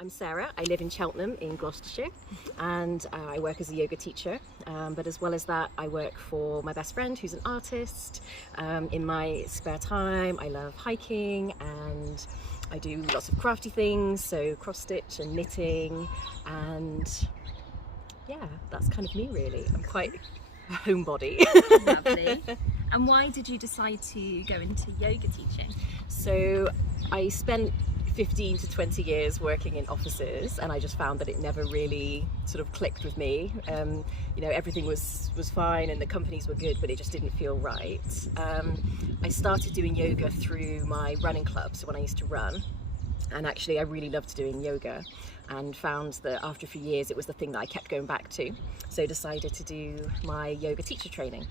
I'm Sarah. I live in Cheltenham in Gloucestershire, and I work as a yoga teacher, but as well as that I work for my best friend who's an artist. In my spare time I love hiking and I do lots of crafty things, so cross stitch and knitting, and yeah, that's kind of me really. I'm quite a homebody. Lovely. And why did you decide to go into yoga teaching? So I spent 15 to 20 years working in offices, and I just found that it never really sort of clicked with me. You know, everything was fine and the companies were good, but it just didn't feel right. I started doing yoga through my running club, so when I used to run, and actually I really loved doing yoga and found that after a few years it was the thing that I kept going back to, so decided to do my yoga teacher training.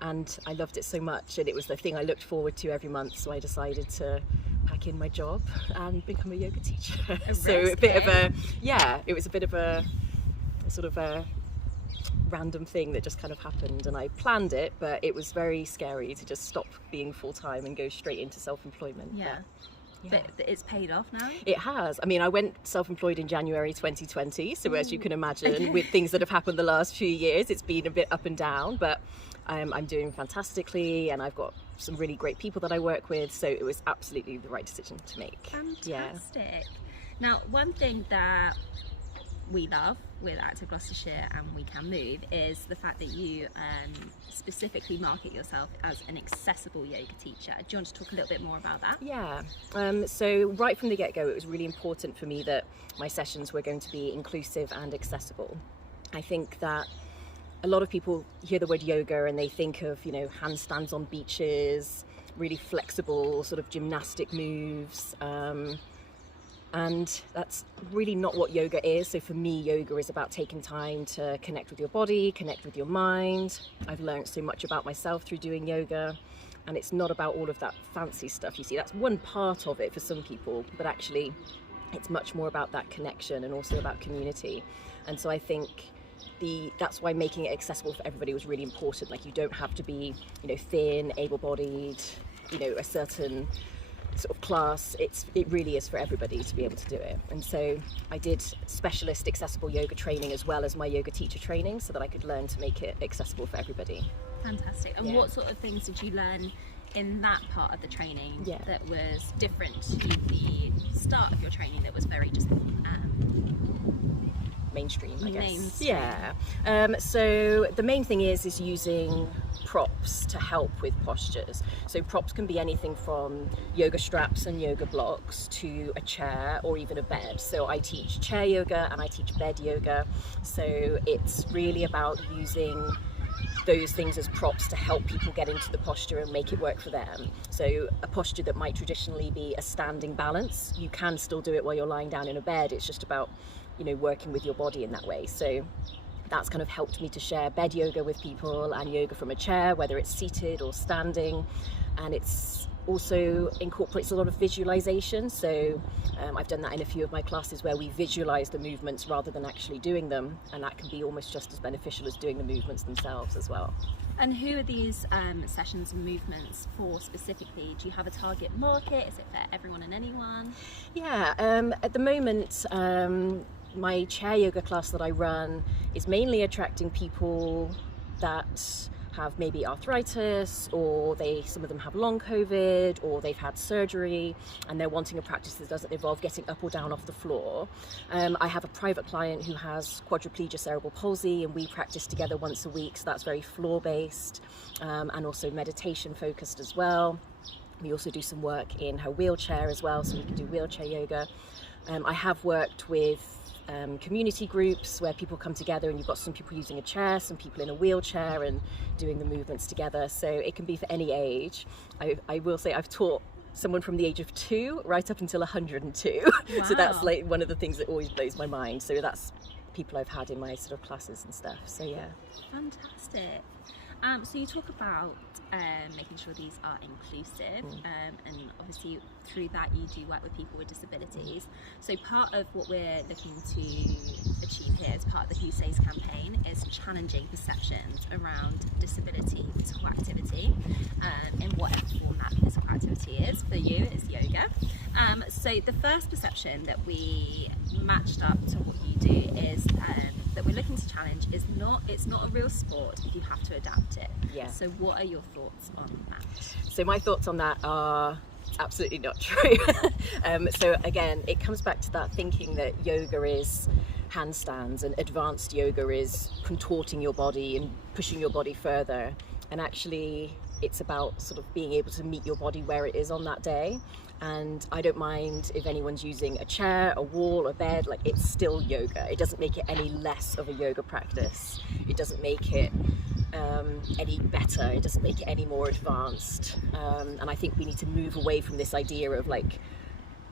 And I loved it so much, and it was the thing I looked forward to every month, so I decided to pack in my job and become a yoga teacher. So a bit of a, yeah, it was a bit of a sort of a random thing that just kind of happened, and I planned it, but it was very scary to just stop being full-time and go straight into self-employment. Yeah. But it's paid off now? It has. I mean, I went self-employed in January 2020, so as you can imagine, with things that have happened the last few years, it's been a bit up and down, but I'm doing fantastically, and I've got some really great people that I work with, so it was absolutely the right decision to make. Fantastic. Yeah. Now, one thing that we love with Active Gloucestershire and We Can Move is the fact that you specifically market yourself as an accessible yoga teacher. Do you want to talk a little bit more about that? Yeah, so right from the get-go it was really important for me that my sessions were going to be inclusive and accessible. I think that a lot of people hear the word yoga and they think of, you know, handstands on beaches, really flexible sort of gymnastic moves, and that's really not what yoga is. So for me, yoga is about taking time to connect with your body, connect with your mind. I've learned so much about myself through doing yoga, and it's not about all of that fancy stuff. You see, that's one part of it for some people, but actually it's much more about that connection and also about community. And so I think that's why making it accessible for everybody was really important. Like, you don't have to be, you know, thin, able-bodied, you know, a certain sort of class. It really is for everybody to be able to do it. And so I did specialist accessible yoga training as well as my yoga teacher training, so that I could learn to make it accessible for everybody. Fantastic. And what sort of things did you learn in that part of the training that was different to the start of your training that was very just mainstream, I guess. Mainstream. Yeah. So the main thing is using props to help with postures. So props can be anything from yoga straps and yoga blocks to a chair or even a bed. So I teach chair yoga and I teach bed yoga. So it's really about using those things as props to help people get into the posture and make it work for them. So a posture that might traditionally be a standing balance, you can still do it while you're lying down in a bed. It's just about, you know, working with your body in that way. So that's kind of helped me to share bed yoga with people and yoga from a chair, whether it's seated or standing. And it's also incorporates a lot of visualization. So I've done that in a few of my classes where we visualize the movements rather than actually doing them, and that can be almost just as beneficial as doing the movements themselves as well. And who are these sessions and movements for specifically? Do you have a target market? Is it for everyone and anyone? Yeah, at the moment my chair yoga class that I run is mainly attracting people that have maybe arthritis, or some of them have long COVID, or they've had surgery and they're wanting a practice that doesn't involve getting up or down off the floor. I have a private client who has quadriplegia cerebral palsy, and we practice together once a week, so that's very floor based and also meditation focused as well. We also do some work in her wheelchair as well, so we can do wheelchair yoga. I have worked with community groups where people come together and you've got some people using a chair, some people in a wheelchair, and doing the movements together. So it can be for any age. I will say I've taught someone from the age of 2 right up until 102. Wow. So that's like one of the things that always blows my mind. So that's people I've had in my sort of classes and stuff. So yeah. Fantastic. So you talk about making sure these are inclusive, and obviously through that you do work with people with disabilities. So part of what we're looking to achieve here as part of the Who Says campaign is challenging perceptions around disability physical activity in whatever form that physical activity is. For you, it's yoga. So the first perception that we matched up to what you do is that we're looking to challenge is it's not a real sport if you have to adapt it. Yeah. So what are your thoughts on that? So my thoughts on that are absolutely not true. So again, it comes back to that thinking that yoga is handstands and advanced yoga is contorting your body and pushing your body further, and actually it's about sort of being able to meet your body where it is on that day. And I don't mind if anyone's using a chair, a wall, a bed, like it's still yoga. It doesn't make it any less of a yoga practice. It doesn't make it any better. It doesn't make it any more advanced. And I think we need to move away from this idea of like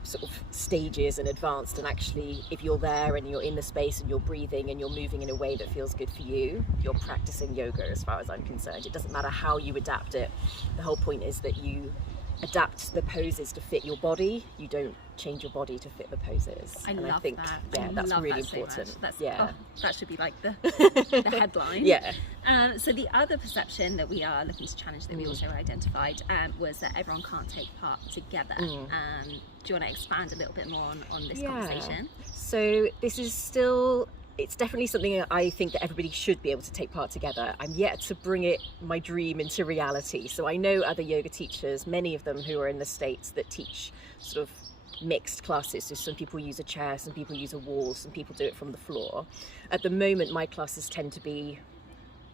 sort of stages and advanced, and actually if you're there and you're in the space and you're breathing and you're moving in a way that feels good for you, you're practicing yoga as far as I'm concerned. It doesn't matter how you adapt it. The whole point is that you adapt the poses to fit your body. You don't change your body to fit the poses. I love think, that. Yeah, that's really that important. So much. Yeah. That should be like the headline. Yeah. So the other perception that we are looking to challenge that we also identified was that everyone can't take part together. Do you want to expand a little bit more on this conversation? So this is still, it's definitely something I think that everybody should be able to take part together. I'm yet to bring my dream into reality. So I know other yoga teachers, many of them who are in the States, that teach sort of mixed classes. So some people use a chair, some people use a wall, some people do it from the floor. At the moment, my classes tend to be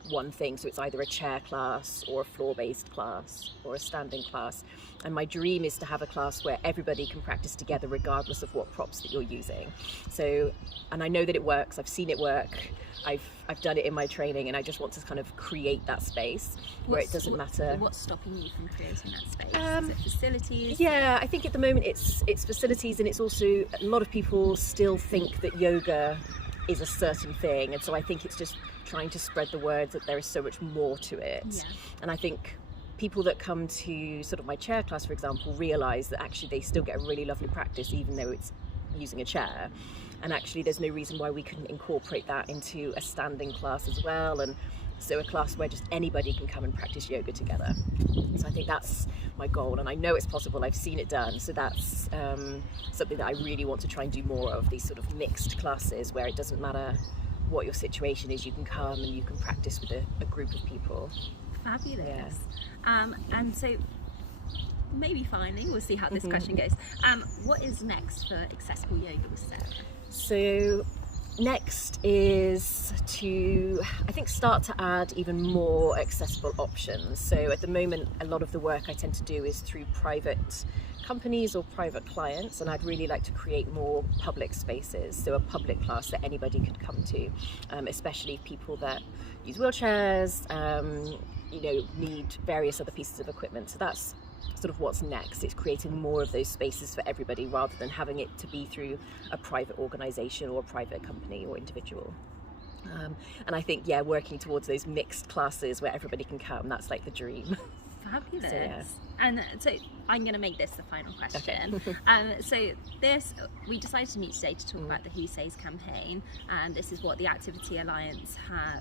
one thing, so it's either a chair class or a floor-based class or a standing class, and my dream is to have a class where everybody can practice together regardless of what props that you're using. So, and I know that it works, I've seen it work, I've done it in my training, and I just want to kind of create that space where it doesn't matter. What's stopping you from creating that space? Is it facilities? Yeah, I think at the moment it's facilities, and it's also a lot of people still think that yoga is a certain thing, and so I think it's just trying to spread the word that there is so much more to it. Yeah. And I think people that come to sort of my chair class, for example, realise that actually they still get a really lovely practice even though it's using a chair, and actually there's no reason why we couldn't incorporate that into a standing class as well, and so a class where just anybody can come and practice yoga together. So I think that's my goal, and I know it's possible, I've seen it done, so that's something that I really want to try and do more of, these sort of mixed classes where it doesn't matter what your situation is, you can come and you can practice with a group of people. Fabulous. Yeah. And so maybe finally, we'll see how this question goes. What is next for Accessible Yoga with Sarah? So next is to, I think, start to add even more accessible options. So at the moment, a lot of the work I tend to do is through private companies or private clients, and I'd really like to create more public spaces, so a public class that anybody could come to, especially people that use wheelchairs, need various other pieces of equipment. So that's sort of what's next. It's creating more of those spaces for everybody rather than having it to be through a private organisation or a private company or individual. And I think, working towards those mixed classes where everybody can come, that's like the dream. Fabulous. So, yeah. And so I'm going to make this the final question. Okay. So we decided to meet today to talk about the Who Says campaign, and this is what the Activity Alliance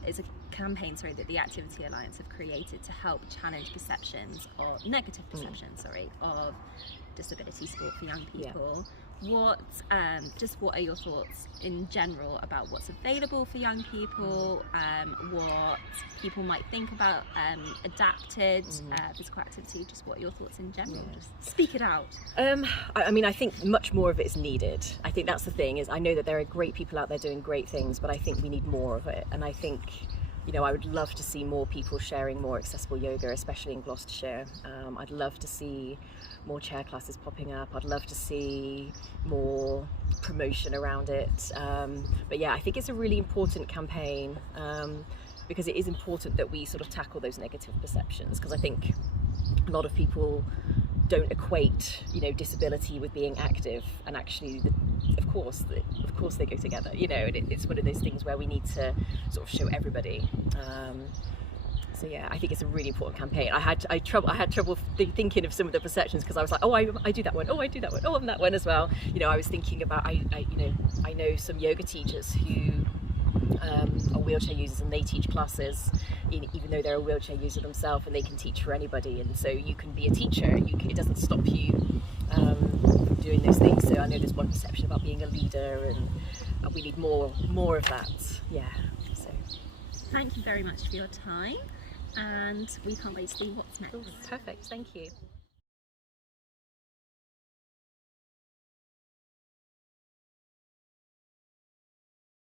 is a campaign, that the Activity Alliance have created to help challenge negative perceptions, of disability sport for young people. What are your thoughts in general about what's available for young people, what people might think about adapted physical activity, just what are your thoughts in general? Just speak it out. I think much more of it is needed. I think that's the thing, is I know that there are great people out there doing great things, but I think we need more of it, and I think I would love to see more people sharing more accessible yoga, especially in Gloucestershire. I'd love to see more chair classes popping up. I'd love to see more promotion around it. But I think it's a really important campaign because it is important that we sort of tackle those negative perceptions, because I think a lot of people don't equate disability with being active, and actually of course they go together, and it's one of those things where we need to sort of show everybody. I think it's a really important campaign. I had trouble thinking of some of the perceptions, because I was like, I do that one, I do that one, I'm that one as well. I was thinking about, I know some yoga teachers who are wheelchair users, and they teach classes even though they're a wheelchair user themselves, and they can teach for anybody, and so you can be a teacher, it doesn't stop you from doing those things. So know there's one perception about being a leader, and we need more of that. Yeah. So thank you very much for your time, and we can't wait to see what's next. perfect. Thank you.